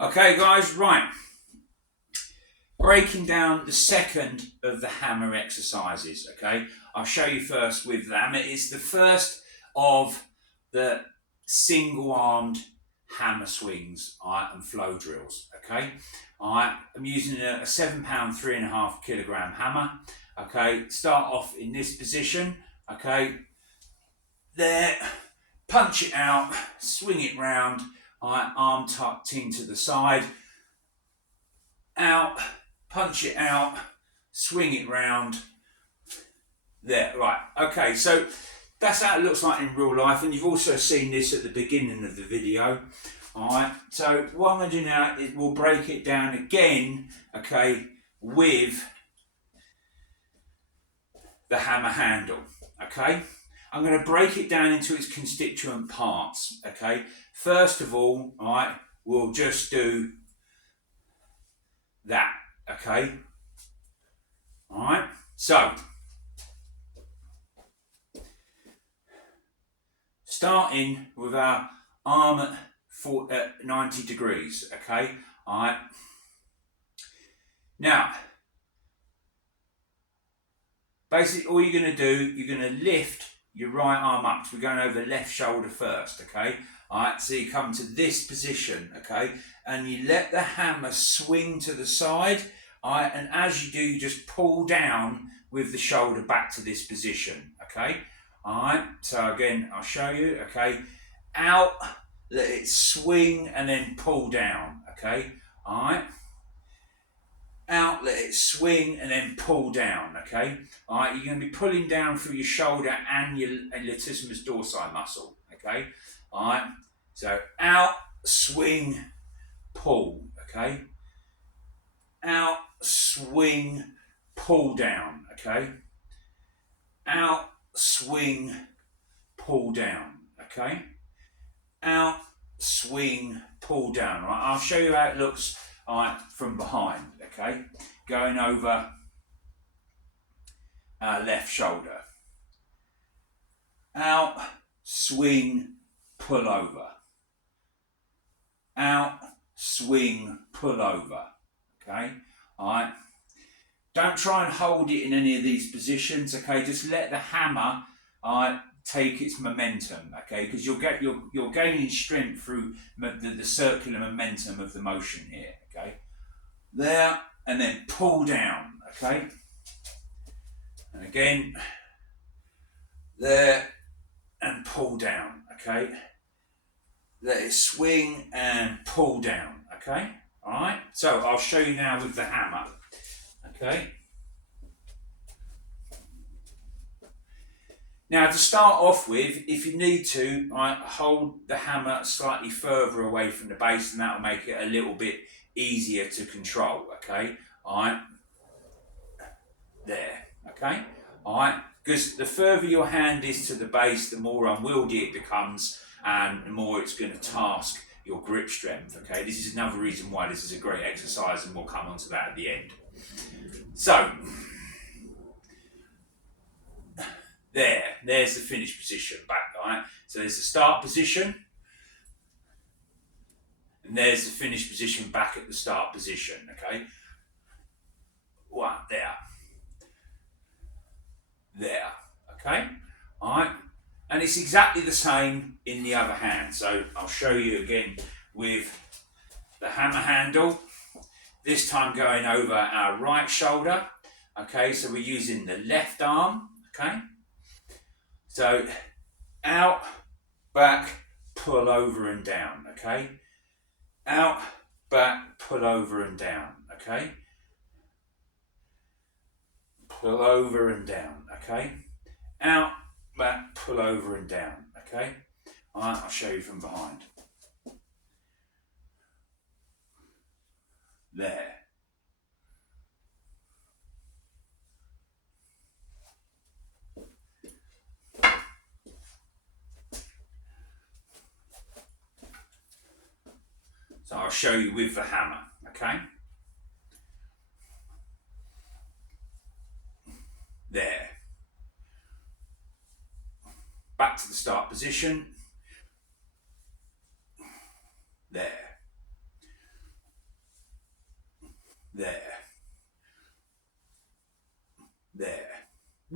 Okay guys, right. Breaking down the second of the hammer exercises, okay? I'll show you first with the hammer. It's the first of the single-armed hammer swings, and flow drills, okay? I'm using a 7 pound, 3.5 kilogram hammer, okay? Start off in this position, okay? There, punch it out, swing it round, arm tucked into the side, out, punch it out, swing it round. There, right, okay, so that's how it looks like in real life, and you've also seen this at the beginning of the video. Alright, so what I'm going to do now is we'll break it down again, okay, with the hammer handle, okay? I'm going to break it down into its constituent parts, okay? First of all, alright, we'll just do that, okay? Alright, so starting with our arm at 90 degrees, okay? Alright. Now, basically all you're going to do, you're going to lift your right arm up. So we're going over left shoulder first, okay? Alright, so you come to this position, okay? And you let the hammer swing to the side, alright? And as you do, you just pull down with the shoulder back to this position, okay? Alright, so again, I'll show you, okay? Out, let it swing and then pull down, okay? Alright? Out, let it swing and then pull down, okay? Alright, you're going to be pulling down through your shoulder and your latissimus dorsi muscle, okay? Alright, so out, swing, pull, okay? Out, swing, pull down, okay? Out, swing, pull down, okay? Out, swing, pull down, right? I'll show you how it looks, alright, from behind, okay? Going over our left shoulder. Out, swing, pull over. Out, swing, pull over, okay? Alright. Don't try and hold it in any of these positions, okay? Just let the hammer take its momentum, okay? Because you're gaining strength through the circular momentum of the motion here, okay? There, and then pull down, okay? And again, there, and pull down, okay? Let it swing and pull down, okay? All right, so I'll show you now with the hammer, okay? Now to start off with, if you need to, hold the hammer slightly further away from the base, and that'll make it a little bit easier to control, okay? All right, there, okay? All right, because the further your hand is to the base, the more unwieldy it becomes, and the more it's going to task your grip strength, okay? This is another reason why this is a great exercise, and we'll come on to that at the end. So, there's the finish position back, right? So there's the start position, and there's the finish position back at the start position, okay? One, there, okay? All right, and it's exactly the same in the other hand. So I'll show you again with the hammer handle, this time going over our right shoulder, okay? So we're using the left arm, okay? So out, back, pull over and down, okay? Out, back, pull over and down, okay? Pull over and down, okay? Out, back, pull over and down, okay? All right, I'll show you from behind. There. So I'll show you with the hammer, okay? There. Back to the start position. There.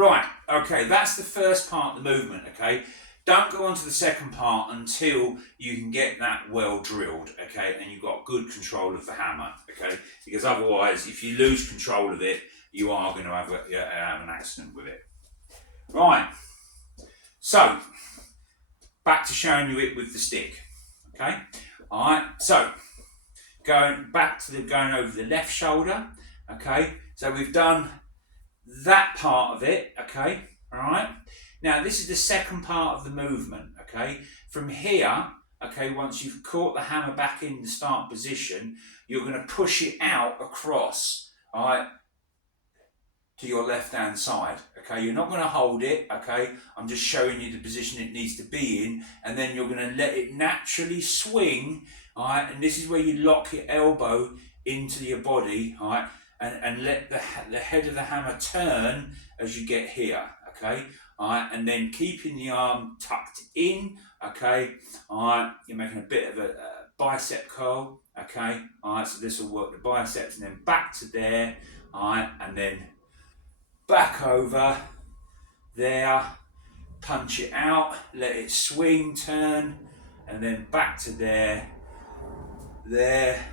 Right, okay, that's the first part of the movement, okay? Don't go on to the second part until you can get that well drilled, okay, and you've got good control of the hammer, okay? Because otherwise, if you lose control of it, you are going to have an accident with it. Right, so back to showing you it with the stick, okay? All right, so going over the left shoulder, okay? So we've done that part of it, okay? All right. Now this is the second part of the movement, okay? From here, okay, once you've caught the hammer back in the start position, you're going to push it out across, all right, to your left hand side, okay? You're not going to hold it, okay? I'm just showing you the position it needs to be in, and then you're going to let it naturally swing, all right? And this is where you lock your elbow into your body, all right? And let the head of the hammer turn as you get here, okay? All right, and then keeping the arm tucked in, okay? All right, you're making a bit of a bicep curl, okay? All right, so this will work the biceps, and then back to there, all right, and then back over there, punch it out, let it swing, turn, and then back to there, there.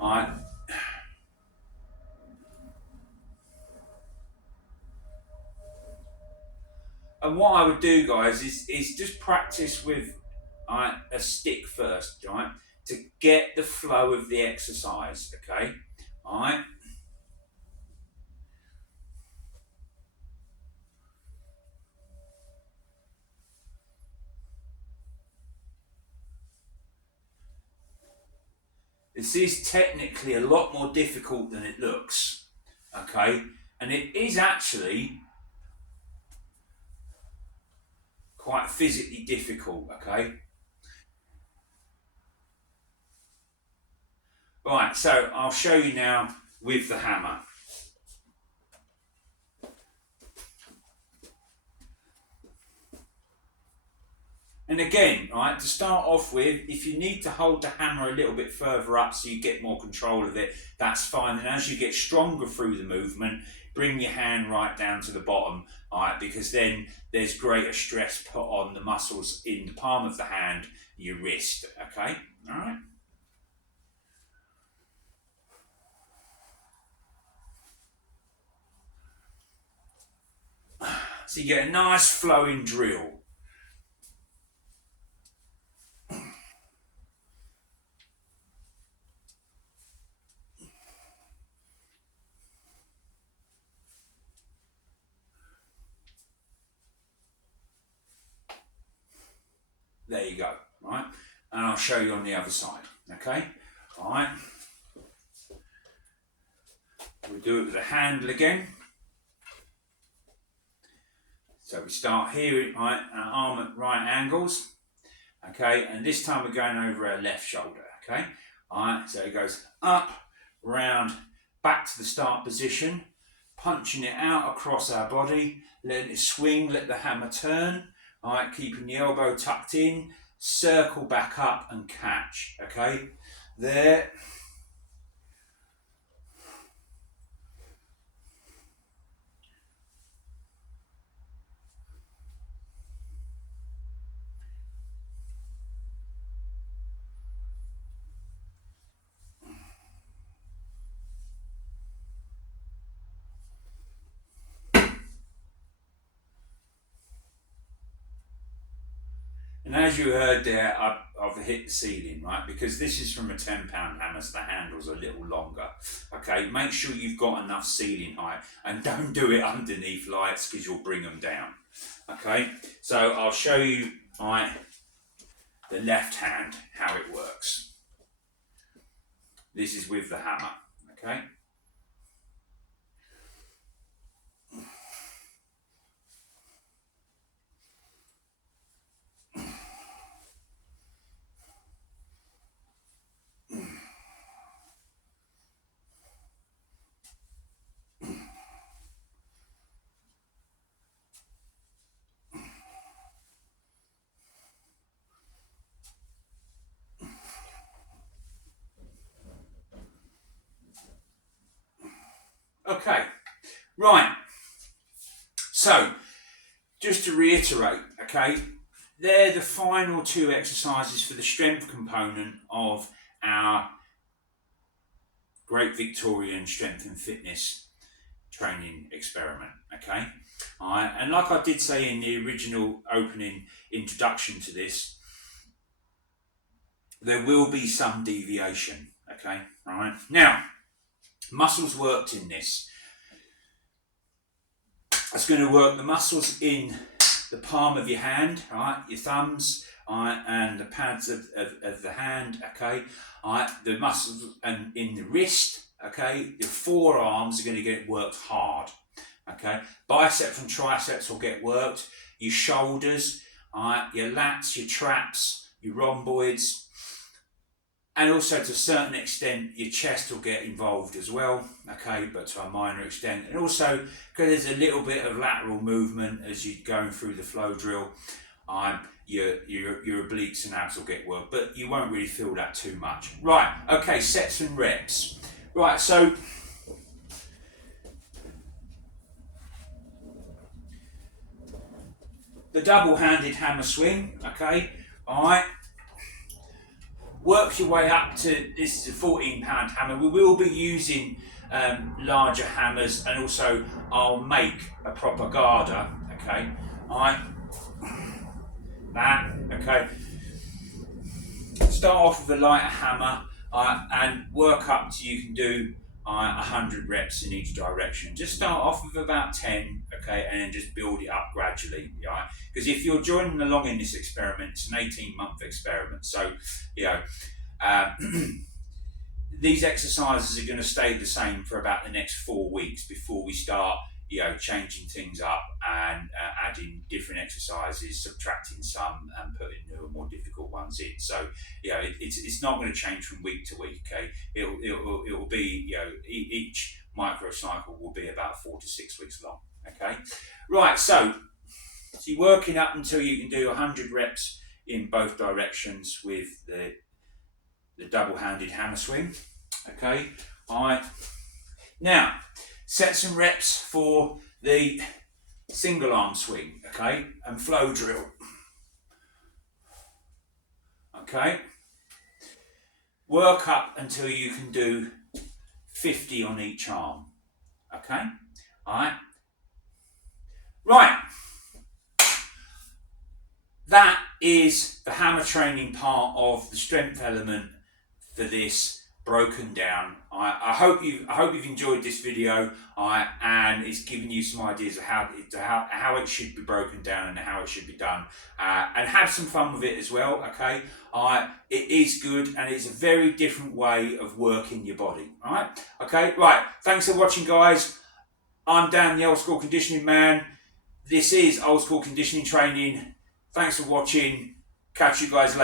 All right. And what I would do, guys, is just practice with a stick first, right, to get the flow of the exercise, okay? All right. This is technically a lot more difficult than it looks, okay? And it is actually quite physically difficult, okay? Right, so I'll show you now with the hammer. And again, right, to start off with, if you need to hold the hammer a little bit further up so you get more control of it, that's fine. And as you get stronger through the movement, bring your hand right down to the bottom, right, because then there's greater stress put on the muscles in the palm of the hand, your wrist, okay? All right. So you get a nice flowing drill. There you go, right? And I'll show you on the other side, okay? All right. We'll do it with the handle again. So we start here, right, our arm at right angles, okay? And this time we're going over our left shoulder, okay? All right, so it goes up, round, back to the start position, punching it out across our body, letting it swing, let the hammer turn, all right, keeping the elbow tucked in, circle back up and catch, okay? There. And as you heard there, I've hit the ceiling, right? Because this is from a £10 hammer, so the handle's a little longer. Okay, make sure you've got enough ceiling height and don't do it underneath lights because you'll bring them down. Okay, so I'll show you the left hand, how it works. This is with the hammer, okay? Right, so just to reiterate, okay, they're the final two exercises for the strength component of our Great Victorian Strength and Fitness training experiment, okay? All right, and like I did say in the original opening introduction to this, there will be some deviation, okay? All right, now, muscles worked in this. It's going to work the muscles in the palm of your hand, all right, your thumbs, all right, and the pads of the hand, okay, all right, the muscles and in the wrist, okay, the forearms are going to get worked hard, okay, biceps and triceps will get worked, your shoulders, all right, your lats, your traps, your rhomboids, and also to a certain extent your chest will get involved as well, okay, but to a minor extent, and also because there's a little bit of lateral movement as you're going through the flow drill, your obliques and abs will get worked, but you won't really feel that too much. Right, okay, sets and reps. Right, so the double-handed hammer swing, okay, all right. Work your way up to, this is a 14-pound hammer. We will be using larger hammers, and also I'll make a proper garter, okay, all right, that, okay. Start off with a lighter hammer and work up till you can do 100 reps in each direction. Just start off with about 10, okay, and then just build it up gradually, right? Because if you're joining along in this experiment, it's an 18-month experiment, so you know these exercises are going to stay the same for about the next 4 weeks before we start, you know, changing things up and adding different exercises, subtracting some and putting newer, more difficult ones in. So, you know, it's not going to change from week to week. Okay, it will be, you know, each microcycle will be about 4 to 6 weeks long. Okay, right. So you're working up until you can do 100 reps in both directions with the double-handed hammer swing. Okay, all right. Now, set some reps for the single arm swing, okay, and flow drill. Okay, work up until you can do 50 on each arm. Okay, all right. Right, that is the hammer training part of the strength element for this broken down. I hope you've enjoyed this video, and it's given you some ideas of how it should be broken down and how it should be done, and have some fun with it as well. Okay, it is good, and it's a very different way of working your body. All right, okay, right. Thanks for watching, guys. I'm Dan, the Old School Conditioning Man. This is Old School Conditioning Training. Thanks for watching. Catch you guys later.